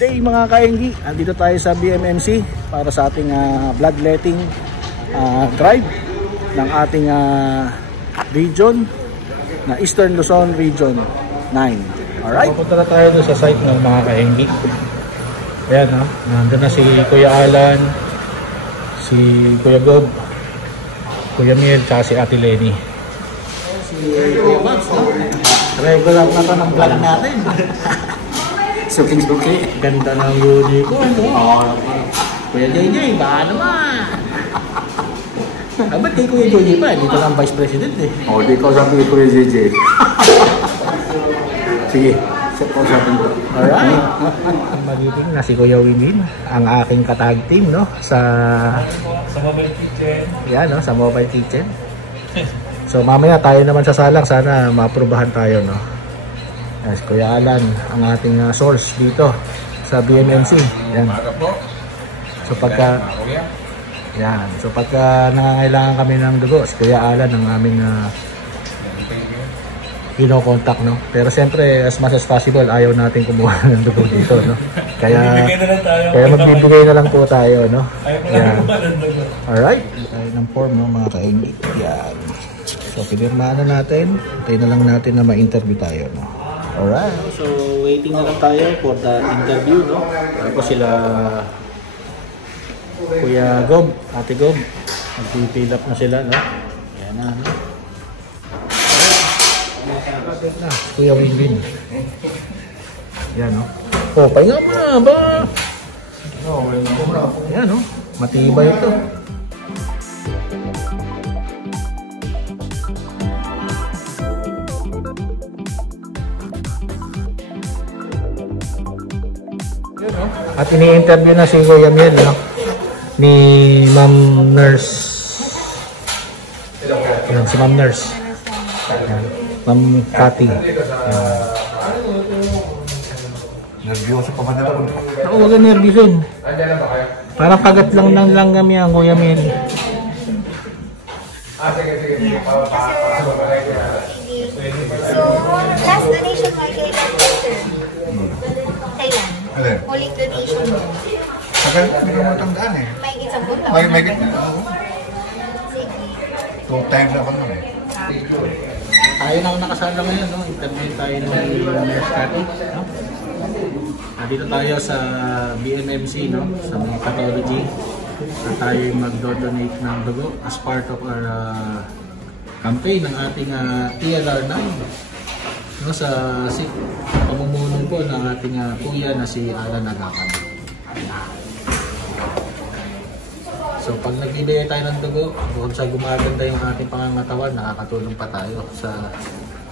day mga kaenggi, andito tayo sa BMMC para sa ating bloodletting drive ng ating region na Eastern Luzon Region 9. Alright? Pupunta na tayo sa site ng mga kaenggi. Ayan ha, nandun na si Kuya Alan, si Kuya Gob, Kuya Miel, tsaka si Ate Lenny. Si Kuya Babs, no? Regular na to ng vlog natin. Suking-suki. Ganda ng unicorn, no? Oo. Kuya JJ, baka naman. Ba't kay Kuya JJ pa? Dito lang Vice President eh. Oo, di ko sabi kay Kuya JJ. Sige, sabi ko. Alright. Magiging na si Kuya Winin, ang aking katag team, no? Sa Mobile Kitchen. Yan, no? Sa Mobile Kitchen. So mamaya tayo naman sa salang, sana maaprubahan tayo, no? Yes, Kuya Alan, ang ating source dito sa BMMC. Yan. So pagka nangangailangan kami ng dugo, si Kuya Alan ang aming kino-contact, no? Pero siyempre, as much as possible, ayaw natin kumuha ng dugo dito, no? Kaya magbibigay na lang po tayo, no? Yan. Alright. Tayo ng form, no, mga kaingit. Yan. So, pinirmahan na natin. Tayo na lang natin na ma-interview tayo, no? Alright. So, waiting na lang tayo for the interview, no? Tapos sila Kuya Gob, Ate Gob, mag-fill up na sila, no? Ayan na, no? Alright na, Kuya Winwin. Ayan, no? Oh, pahinga mo na ba? Ayan, no? Matibay ito. At ini-interview na si Kuya Miel, no? Ni Ma'am Nurse. Yan, si Ma'am Nurse. Yan. Ma'am Cathy. Nervyoso pa ba nito? Ako, wag ang nervyosin. Parang kagat lang ng langgam yan, Kuya Miel. So, last donation mo kay Dr. Kailan? Huling donation mo. Tagal, hindi ko matandaan eh. May isang buwan lang. May gitna. Sige. 2 times ako nun eh. Tayo na ang nakasala ngayon, no? Interview tayo ng Nurse Cathy, no? Dito tayo sa BMMC, no? Sa mga pathology. At tayo mag-donate ng dugo as part of our campaign ng ating TLR9. No, sa pamumuno po ng ating kuya na si Alan Agapan. So pag nagbibigay tayo ng dugo, kung sa gumaganda yung ating pangangatawan, nakakatulong pa tayo sa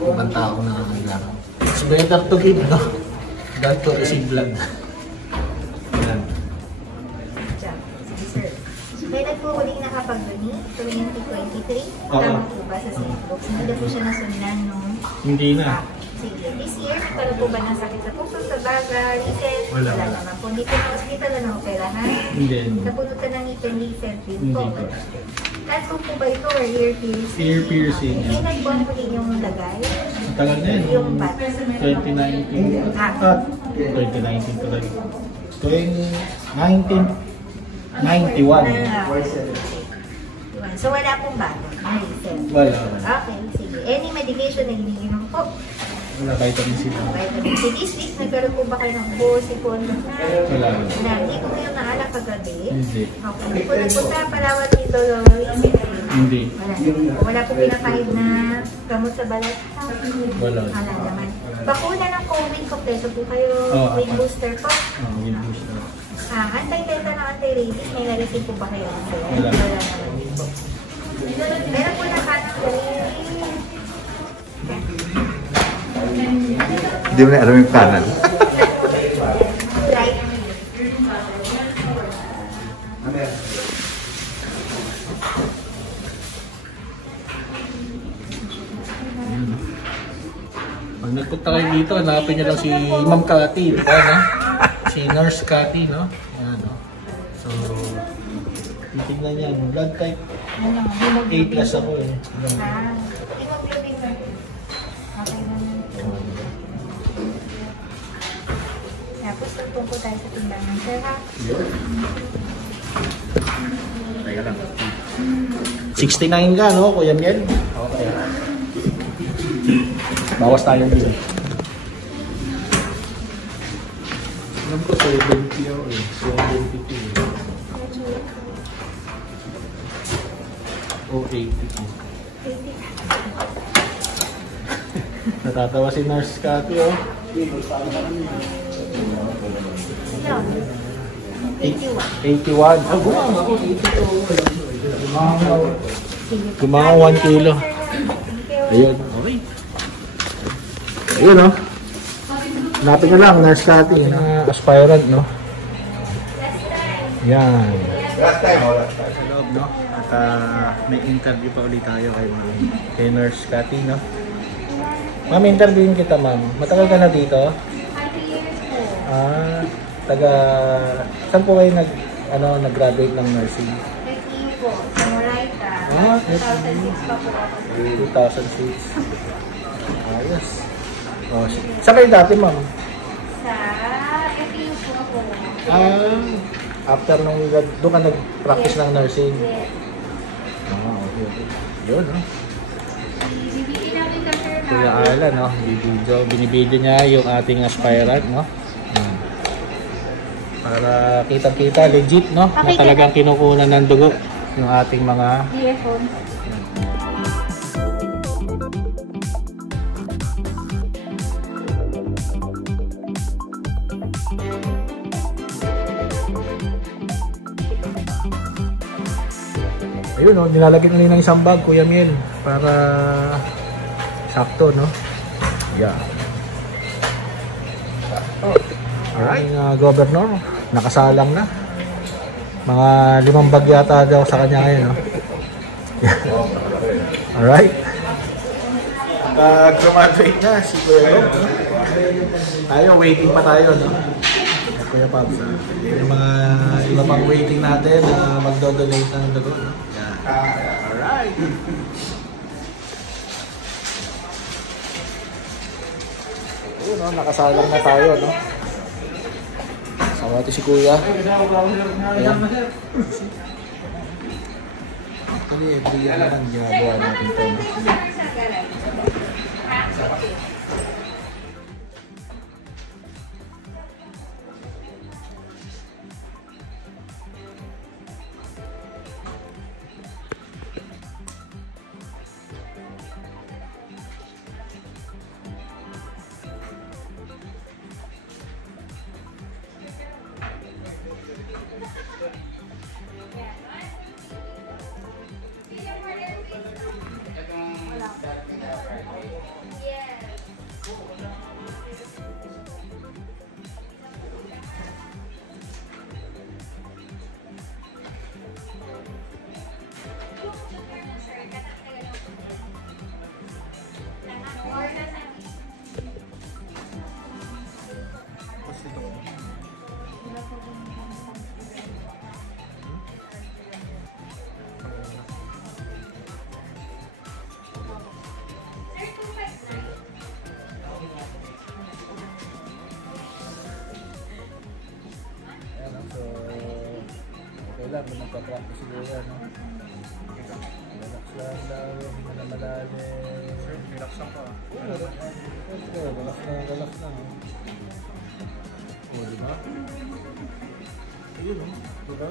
ibang tao na nangangailangan. It's better to give, no? Than to receive blood. Yan. Kailan po huling nakapag-donate? 2023? Tama po ba sa Sandbox? Hindi na po siya nasundan nung... Hindi na. Sige, this year, para po ba nasakit sa puso, sa baga, ngipin? Wala. Naman po. Hindi po na hospital na operahan? Hindi. Napunutan ng ngipin, laser din po. Hindi po. Lahat po ba ito or ear piercing? Ear piercing. Kailan po ang huling yung lagay? Tagal na yun. Yung bat? 2019. 2019 talaga. 1991. So wala pong bago? Wala. Okay, sige. Any medication na iniinom po? Wala, vitamin C lang. Vitamin C. This week, nagkaroon po ba kayo ng sipon? Wala. Hindi po kayo naalak kagabi? Hindi. Okay. Hindi po nagpunta palawat dito Hindi. Wala po pinakain na gamot sa balat? Wala. Wala naman. Bakuna ng COVID, kompleto po kayo with booster po? With booster. Anti-teta ng anti-rabies, may narisin po ba kayo? Wala. Wala naman po. Meron po na kanang Hindi mo na alam yung kanan. right. Pag nagpunta kayo dito, hanapin nyo lang si Ma'am Cathy, di ba, no? Si Nurse Cathy, no? Ayan, no? So, titignan niya, blood type A+ ako eh. Hemoglobin na. Okay naman. Tapos na po cellphone po tayo sa tindahan, sir, ha? Teka lang. 69 ka, no, Kuya Miel? Okay. Bawas tayo dito. Alam ko 70 ako eh. 72 o 80 po. Natatawa si Nurse Cathy, oh. No. 81. Oh, gumang ako. 82. Gumang 1 kilo. Ayun. Okay. Ayun, oh. Hanapin na lang, Nurse Cathy. Aspirant, no? Yan. Last time, last time. Sa loob, no? At may interview pa ulit tayo kay Nurse Cathy, no? Ma'am, interviewin kita, ma'am. Matagal ka na dito? 30 years po. Saan po kayo nag-graduate ng nursing? FEU po, sa Moraita. Ah, 2006 pa po ako. 2006. Ayos. Oh, saan kayo dati, ma'am? Sa FEU po ako. After nung doon ka nag-practice ng nursing? Yes. Okay. Yun, no? Bibigyan namin ka, sir, na. Kuya Alan, no? Binibidyo niya yung ating aspirant, no? Para kitang-kita, legit, no? Na talagang kinukunan ng dugo yung ating mga DFON. ayun, no? Nilalagyan na ng isang bag, Kuya Miel, para sakto, no? Yeah. Alright, Governor, nakasalang na. Mga 5 bag yata daw sa kanya ngayon, no? Alright. Graduate na si Kuya Rob, no? Tayo, waiting pa tayo, no? Kuya Pabs, yung mga iba pang waiting natin na magdo-donate ng dugo, no? Yeah. Alright. Ayun, no? Nakasalang na tayo, no? Sama natin si Kuya. Ayan. Actually, every year naman ginagawa natin ito. Wala, kung nagpa-practice siguro, no? Relax lang daw, hindi na malalim. Sir, relax lang pa. Relax lang. O, diba? Ayun, no? Diba? O.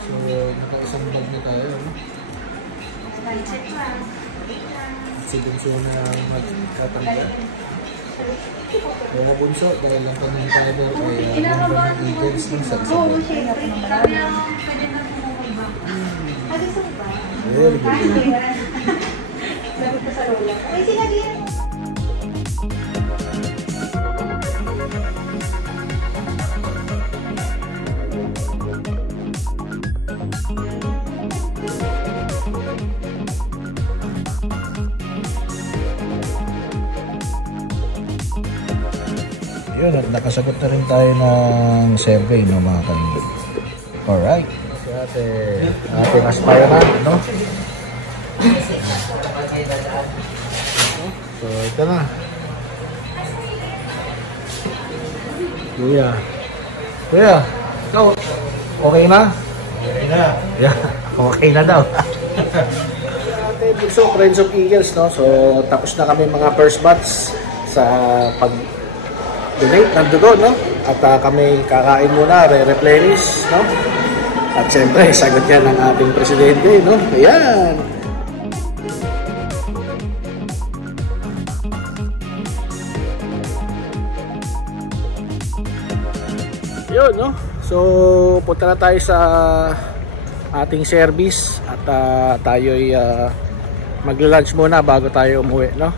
So, naka-isang bag na tayo. No? Si Bunso na magkatangga. Kaya Bunso, dahil lang kami ng driver, kaya number ng Eagles ng sagsabay. Very good. Yun, at nakasagot na rin tayo ng survey, no, mga kaibigan. Alright. Si ating aspirant, no? So, ito na. Kuya, ikaw, okay na? Okay na. Yeah, okay na daw. So, Friends of Eagles, no? So, tapos na kami mga first batch sa pag-donate ng dugo, no? At kami kakain muna, re-replenish, no? At syempre, sagot yan ng ating presidente, no? Ayan! Yun, no? So, punta na tayo sa ating service at tayo'y magla-lunch muna bago tayo umuwi, no?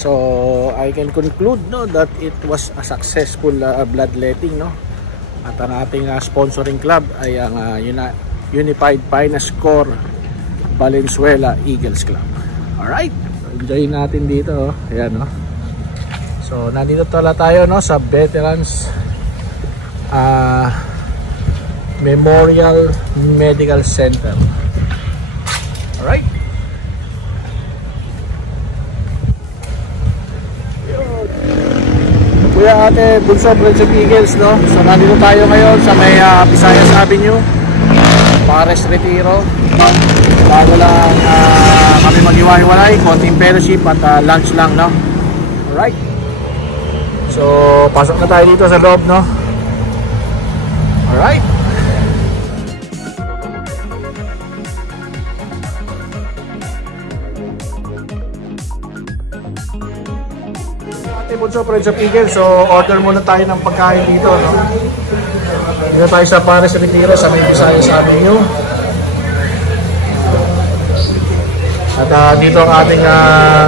So, I can conclude, no, that it was a successful bloodletting, no? At ang ating sponsoring club ay ang Unified Finest Corps Valenzuela Eagles Club. Alright, so, enjoy natin dito, oh. Ayan, no? So, nandito tala tayo, no, sa Veterans Memorial Medical Center. Alright. Kuya, ate, Bunso, Friends of Eagles, no? So, nandito tayo ngayon sa may Visayas Avenue, Pares Retiro. Bago lang kami mag-iwa-iwalay, konting fellowship at lunch lang, no? Alright. So, pasok na tayo dito sa loob, no? Alright. Bunso, Friends of Eagles, so order muna tayo ng pagkain dito, no? Dito tayo sa Pares Retiro sa may Visayas Avenue. At dito ang ating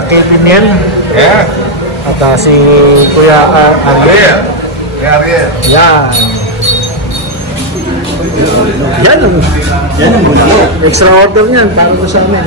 Kelvin Niel. Yeah. At si Kuya Ariel. Ariel. Yan. Yan ang extra order niyan para sa amin.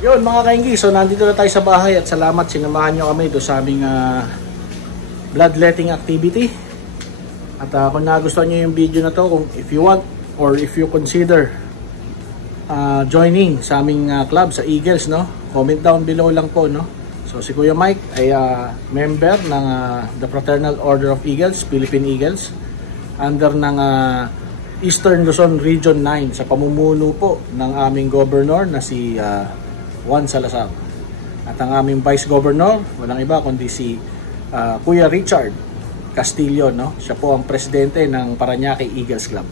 Yun mga kainggi, so nandito na tayo sa bahay at salamat sinamahan nyo kami doon sa aming bloodletting activity. At kung nagustuhan nyo yung video na to, kung if you want or if you consider joining sa aming club sa Eagles, no, comment down below lang po, no. So si Kuya Mike ay member ng the Fraternal Order of Eagles, Philippine Eagles, under ng Eastern Luzon Region 9 sa pamumuno po ng aming governor na si Juan Salazar. At ang aming Vice Governor, walang iba kundi si Kuya Richard Castillo, no? Siya po ang presidente ng Parañaque Eagles Club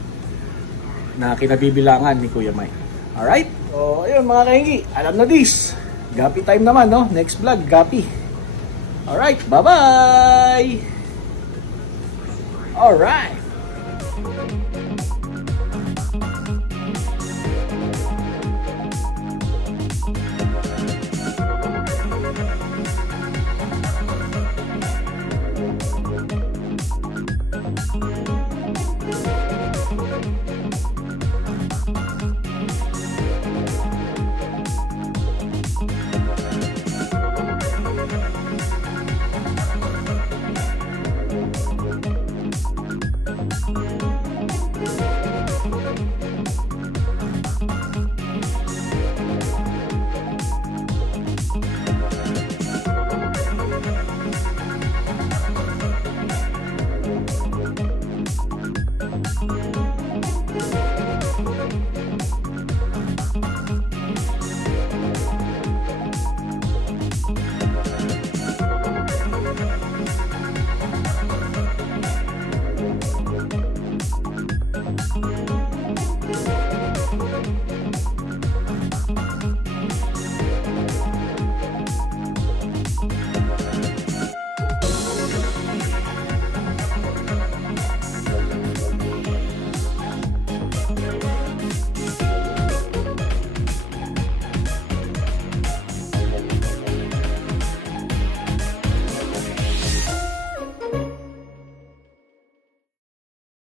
na kinabibilangan ni Kuya Mike. Alright? So, ayun mga kahingi, alam na this. Gapi time naman, no? Next vlog, Gapi. Alright, bye-bye! Alright!